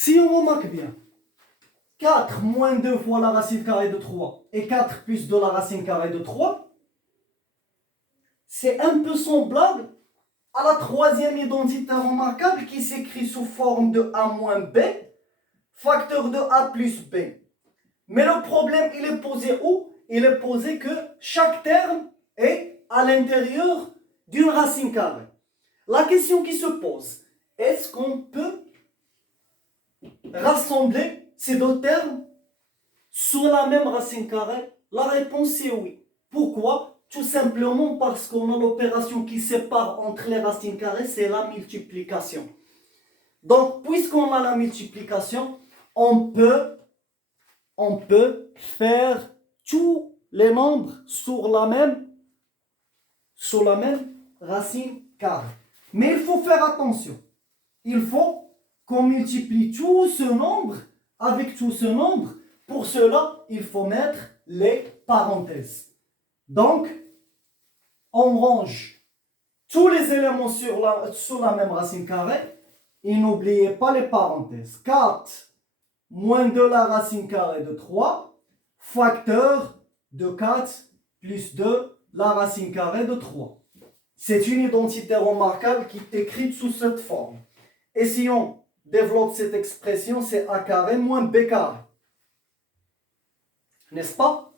Si on remarque bien, 4 moins 2 fois la racine carrée de 3 et 4 plus 2 la racine carrée de 3, c'est un peu semblable à la troisième identité remarquable qui s'écrit sous forme de a moins b, facteur de a plus b. Mais le problème, il est posé où? Il est posé que chaque terme est à l'intérieur d'une racine carrée. La question qui se pose, est-ce qu'on peut rassembler ces deux termes sur la même racine carrée? La réponse est oui. Pourquoi? Tout simplement parce qu'on a l'opération qui sépare entre les racines carrées, c'est la multiplication. Donc, puisqu'on a la multiplication, on peut faire tous les nombres sur la même racine carrée. Mais il faut faire attention. Il faut qu'on multiplie tout ce nombre avec tout ce nombre. Pour cela, il faut mettre les parenthèses. Donc, on range tous les éléments sur la même racine carrée. Et n'oubliez pas les parenthèses. 4 moins 2 la racine carrée de 3, facteur de 4 plus 2 la racine carrée de 3. C'est une identité remarquable qui est écrite sous cette forme. Et si on développe cette expression, c'est a carré moins b carré. N'est-ce pas?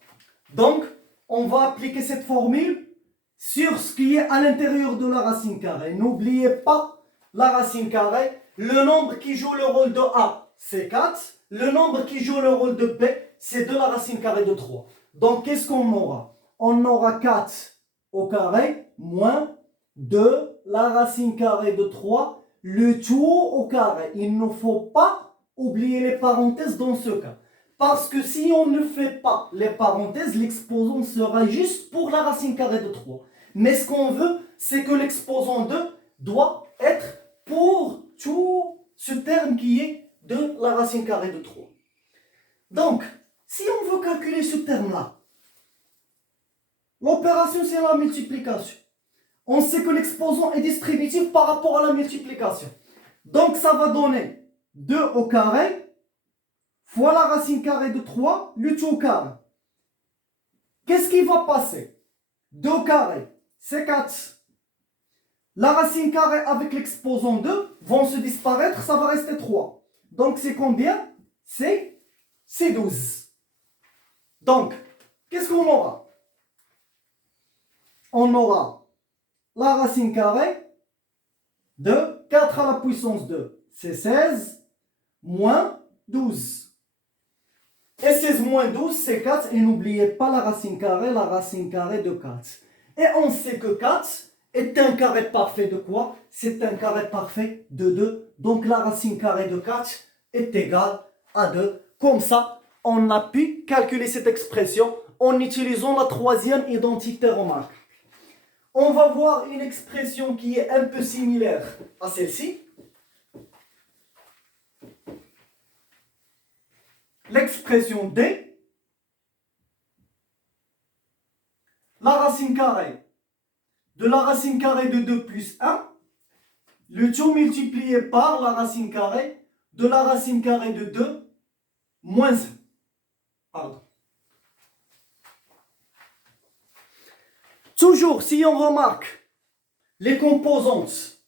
Donc, on va appliquer cette formule sur ce qui est à l'intérieur de la racine carrée. N'oubliez pas la racine carrée. Le nombre qui joue le rôle de a, c'est 4. Le nombre qui joue le rôle de b, c'est 2 la racine carrée de 3. Donc, qu'est-ce qu'on aura? On aura 4 au carré moins 2 la racine carrée de 3, le tout au carré. Il ne faut pas oublier les parenthèses dans ce cas. Parce que si on ne fait pas les parenthèses, l'exposant sera juste pour la racine carrée de 3. Mais ce qu'on veut, c'est que l'exposant 2 doit être pour tout ce terme qui est de la racine carrée de 3. Donc, si on veut calculer ce terme-là, l'opération c'est la multiplication. On sait que l'exposant est distributif par rapport à la multiplication. Donc, ça va donner 2 au carré fois la racine carrée de 3, le tout au carré. Qu'est-ce qui va passer? 2 au carré, c'est 4. La racine carrée avec l'exposant 2 vont se disparaître, ça va rester 3. Donc, c'est combien? C'est 12. Donc, qu'est-ce qu'on aura? On aura la racine carrée de 4 à la puissance 2, c'est 16, moins 12. Et 16 moins 12, c'est 4. Et n'oubliez pas la racine carrée de 4. Et on sait que 4 est un carré parfait de quoi? C'est un carré parfait de 2. Donc la racine carrée de 4 est égale à 2. Comme ça, on a pu calculer cette expression en utilisant la troisième identité remarquable. On va voir une expression qui est un peu similaire à celle-ci. L'expression d, la racine carrée de la racine carrée de 2 plus 1, le tout multiplié par la racine carrée de la racine carrée de 2 moins 1. Pardon. Toujours, si on remarque les composantes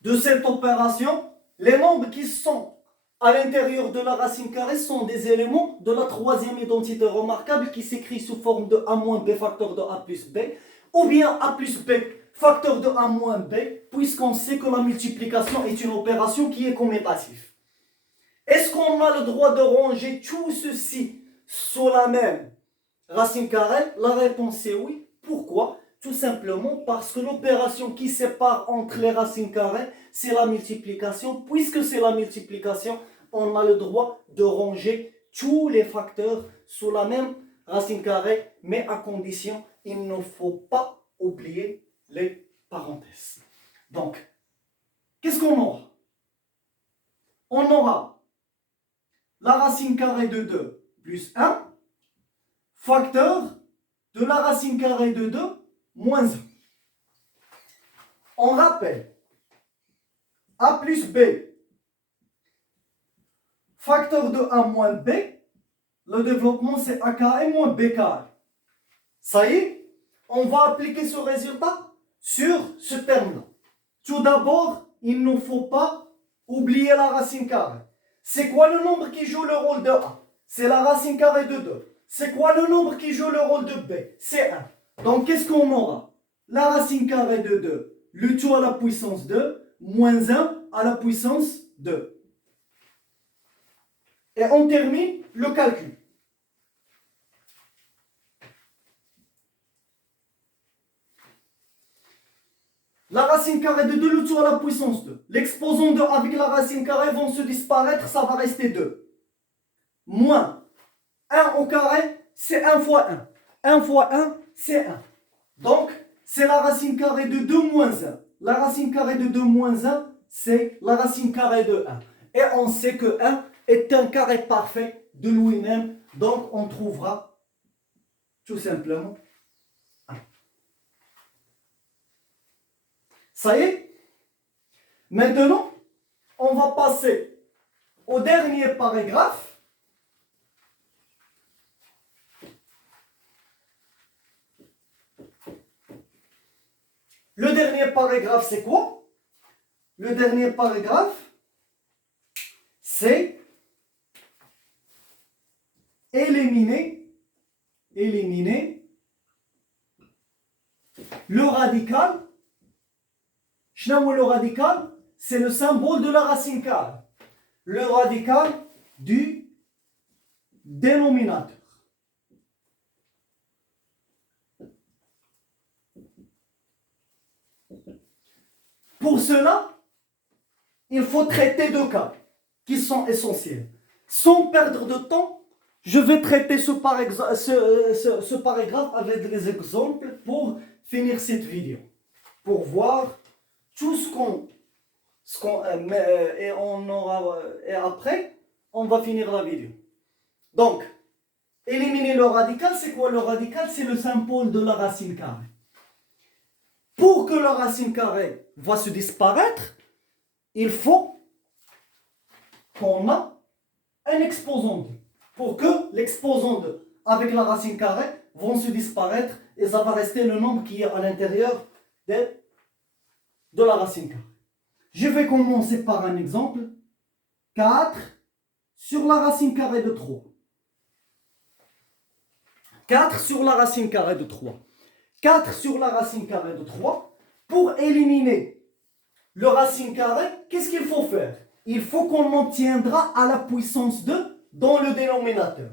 de cette opération, les nombres qui sont à l'intérieur de la racine carrée sont des éléments de la troisième identité remarquable qui s'écrit sous forme de a moins b facteur de a plus b, ou bien a plus b facteur de a moins b, puisqu'on sait que la multiplication est une opération qui est commutative. Est-ce qu'on a le droit de ranger tout ceci sous la même racine carrée? La réponse est oui. Pourquoi? Tout simplement parce que l'opération qui sépare entre les racines carrées, c'est la multiplication. Puisque c'est la multiplication, on a le droit de ranger tous les facteurs sous la même racine carrée, mais à condition, il ne faut pas oublier les parenthèses. Donc, qu'est-ce qu'on aura? On aura la racine carrée de 2 plus 1, facteur de la racine carrée de 2 moins 1. On rappelle, a plus b facteur de A moins B, le développement c'est A carré moins B carré. Ça y est, on va appliquer ce résultat sur ce terme-là. Tout d'abord, il ne faut pas oublier la racine carrée. C'est quoi le nombre qui joue le rôle de A? C'est la racine carrée de 2. C'est quoi le nombre qui joue le rôle de B? C'est 1. Donc, qu'est-ce qu'on aura? La racine carrée de 2, le tout à la puissance 2, moins 1 à la puissance 2. Et on termine le calcul. La racine carrée de 2, le tout à la puissance 2. L'exposant 2 avec la racine carrée vont se disparaître, ça va rester 2. Moins 1 au carré, c'est 1 fois 1. 1 fois 1, c'est 1. Donc, c'est la racine carrée de 2 moins 1. La racine carrée de 2 moins 1, c'est la racine carrée de 1. Et on sait que 1 est un carré parfait de lui-même. Donc, on trouvera tout simplement 1. Ça y est? Maintenant, on va passer au dernier paragraphe. Le dernier paragraphe, c'est quoi? Le dernier paragraphe, c'est éliminer le radical. Le radical, c'est le symbole de la racine carrée. Le radical du dénominateur. Pour cela, il faut traiter deux cas qui sont essentiels. Sans perdre de temps, je vais traiter ce paragraphe avec des exemples pour finir cette vidéo. Pour voir tout et après, on va finir la vidéo. Donc, éliminer le radical, c'est quoi le radical? C'est le symbole de la racine carrée. Pour que la racine carrée va se disparaître, il faut qu'on a un exposant 2. Pour que l'exposant 2 avec la racine carrée vont se disparaître et ça va rester le nombre qui est à l'intérieur de la racine carrée. Je vais commencer par un exemple. 4 sur la racine carrée de 3. 4 sur la racine carrée de 3. 4 sur la racine carrée de 3. Pour éliminer le racine carrée, qu'est-ce qu'il faut faire? Il faut qu'on obtiendra à la puissance 2 dans le dénominateur.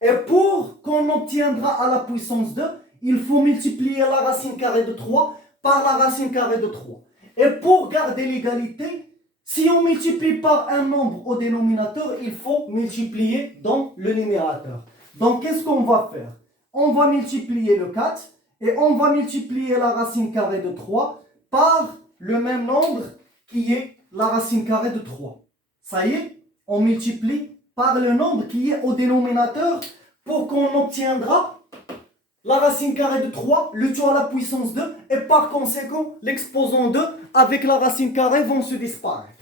Et pour qu'on obtiendra à la puissance 2, il faut multiplier la racine carrée de 3 par la racine carrée de 3. Et pour garder l'égalité, si on multiplie par un nombre au dénominateur, il faut multiplier dans le numérateur. Donc, qu'est-ce qu'on va faire? On va multiplier le 4 et on va multiplier la racine carrée de 3 par le même nombre qui est la racine carrée de 3. Ça y est, on multiplie par le nombre qui est au dénominateur pour qu'on obtiendra la racine carrée de 3, le tout à la puissance 2, et par conséquent, l'exposant 2 avec la racine carrée vont se disparaître.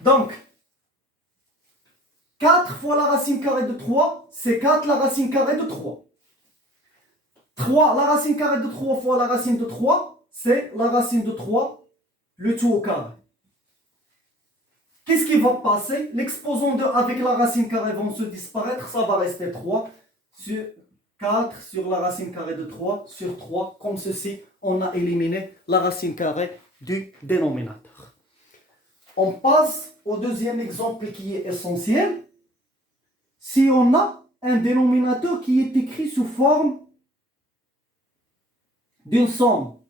Donc, 4 fois la racine carrée de 3, c'est 4 la racine carrée de 3. 3, la racine carrée de 3 fois la racine de 3, c'est la racine de 3, le tout au carré. Qu'est-ce qui va passer? L'exposant 2 avec la racine carrée vont se disparaître, ça va rester 3 sur 4 sur la racine carrée de 3 sur 3. Comme ceci, on a éliminé la racine carrée du dénominateur. On passe au deuxième exemple qui est essentiel. Si on a un dénominateur qui est écrit sous forme d'une somme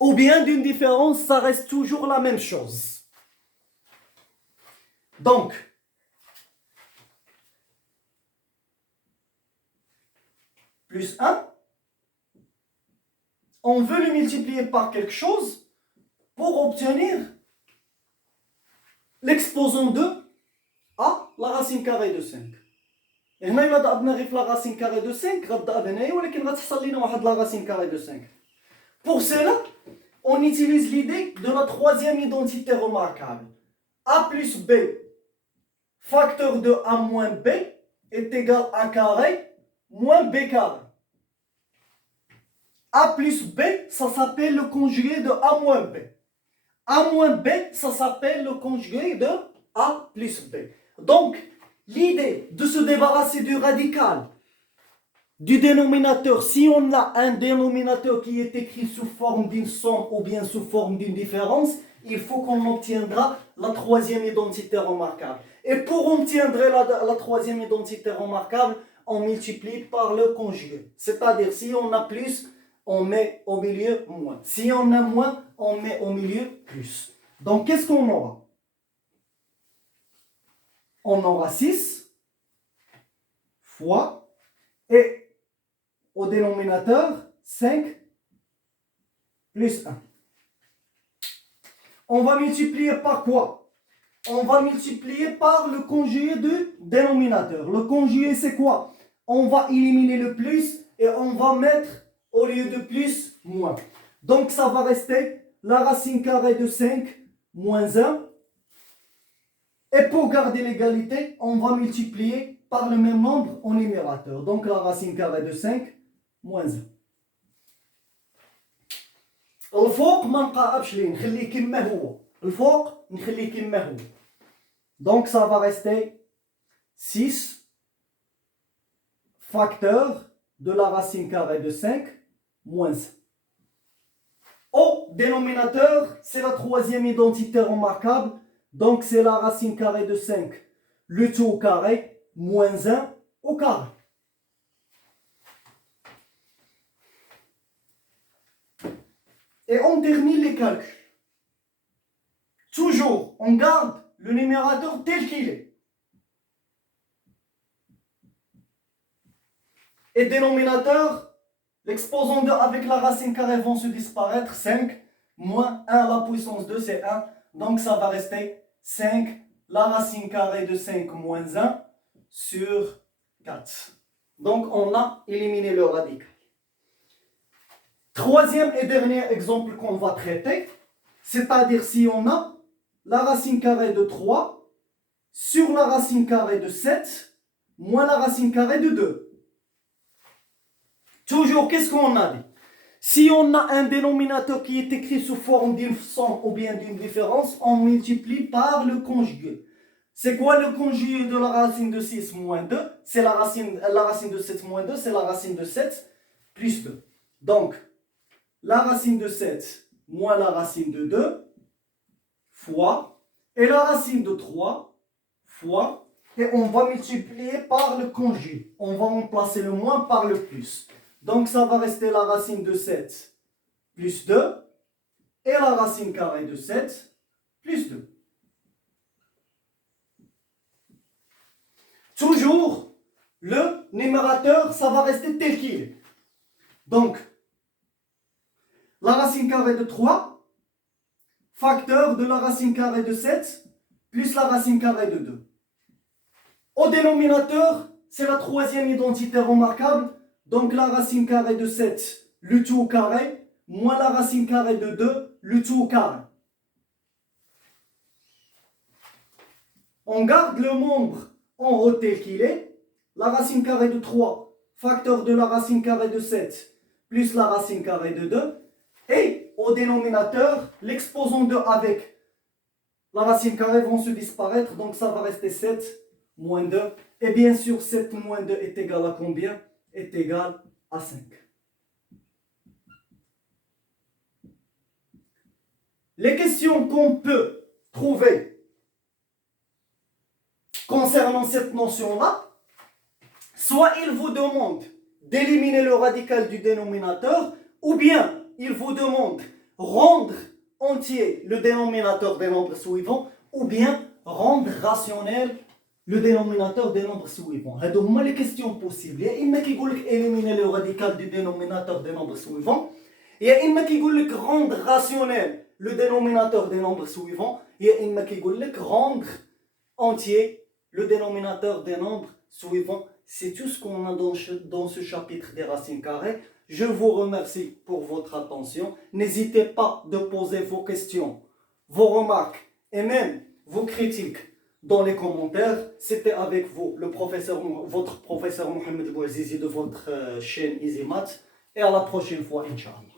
ou bien d'une différence, ça reste toujours la même chose. Donc, plus 1, on veut le multiplier par quelque chose pour obtenir l'exposant 2 à la racine carrée de 5. هنا إلا ضربنا غير في la racine carrée de 5 غتضرب هنايا ولكن غتحصل لنا واحد la racine carrée de 5. Pour cela, on utilise l'idée de la troisième identité remarquable. A plus B, facteur de A moins B, est égal à A carré moins B carré. A plus B, ça s'appelle le conjugué de A moins B. A moins B, ça s'appelle le conjugué de A plus B. Donc, l'idée de se débarrasser du radical, du dénominateur, si on a un dénominateur qui est écrit sous forme d'une somme ou bien sous forme d'une différence, il faut qu'on obtiendra la troisième identité remarquable. Et pour obtenir la troisième identité remarquable, on multiplie par le conjugué. C'est-à-dire, si on a plus, on met au milieu moins. Si on a moins, on met au milieu plus. Donc, qu'est-ce qu'on aura? On aura 6 fois, et au dénominateur, 5 plus 1. On va multiplier par quoi? On va multiplier par le conjugué du dénominateur. Le conjugué, c'est quoi? On va éliminer le plus et on va mettre au lieu de plus, moins. Donc, ça va rester la racine carrée de 5 moins 1. Et pour garder l'égalité, on va multiplier par le même nombre au numérateur. Donc, la racine carrée de 5 moins 1. الفوق ما نقربش ليه نخليه كما هو الفوق نخليه كما هو. Donc ça va rester 6 facteur de la racine carrée de 5 moins 1. Au dénominateur, c'est la troisième identité remarquable, donc c'est la racine carrée de 5, le tout au carré, moins 1 au carré. Et on termine les calculs. Toujours, on garde le numérateur tel qu'il est. Et dénominateur, l'exposant 2 avec la racine carrée vont se disparaître. 5 moins 1 à la puissance 2, c'est 1. Donc ça va rester 5, la racine carrée de 5 moins 1 sur 4. Donc on a éliminé le radical. Troisième et dernier exemple qu'on va traiter, c'est-à-dire si on a la racine carrée de 3 sur la racine carrée de 7 moins la racine carrée de 2. Toujours, qu'est-ce qu'on a dit? Si on a un dénominateur qui est écrit sous forme d'une somme ou bien d'une différence, on multiplie par le conjugué. C'est quoi le conjugué de la racine de 6 moins 2? C'est la racine de 7 moins 2, c'est la racine de 7 plus 2. Donc, la racine de 7 moins la racine de 2 fois, et la racine de 3 fois, et on va multiplier par le conjugué. On va remplacer le moins par le plus. Donc ça va rester la racine de 7 plus 2, et la racine carrée de 7 plus 2. Toujours, le numérateur, ça va rester tel qu'il est. Donc, la racine carrée de 3, facteur de la racine carrée de 7, plus la racine carrée de 2. Au dénominateur, c'est la troisième identité remarquable, donc la racine carrée de 7, le tout au carré, moins la racine carrée de 2, le tout au carré. On garde le nombre en haut tel qu'il est, la racine carrée de 3, facteur de la racine carrée de 7, plus la racine carrée de 2, et au dénominateur, l'exposant 2 avec la racine carrée vont se disparaître, donc ça va rester 7 moins 2. Et bien sûr, 7 moins 2 est égal à combien? Est égal à 5. Les questions qu'on peut trouver concernant cette notion-là, soit il vous demande d'éliminer le radical du dénominateur, ou bien il vous demande rendre entier le dénominateur des nombres suivants, ou bien rendre rationnel le dénominateur des nombres suivants. هادو هما les questions possibles. يا إما كيقول لك éliminer le radical du dénominateur des nombres suivants, يا إما كيقول لك rendre rationnel le dénominateur des nombres suivants, يا إما كيقول لك rendre entier le dénominateur des nombres suivants. C'est tout ce qu'on a dans ce chapitre des racines carrées. Je vous remercie pour votre attention. N'hésitez pas de poser vos questions, vos remarques et même vos critiques dans les commentaires. C'était avec vous, votre professeur Mohamed Bouazizi de votre chaîne EasyMath. Et à la prochaine fois, Inch'Allah.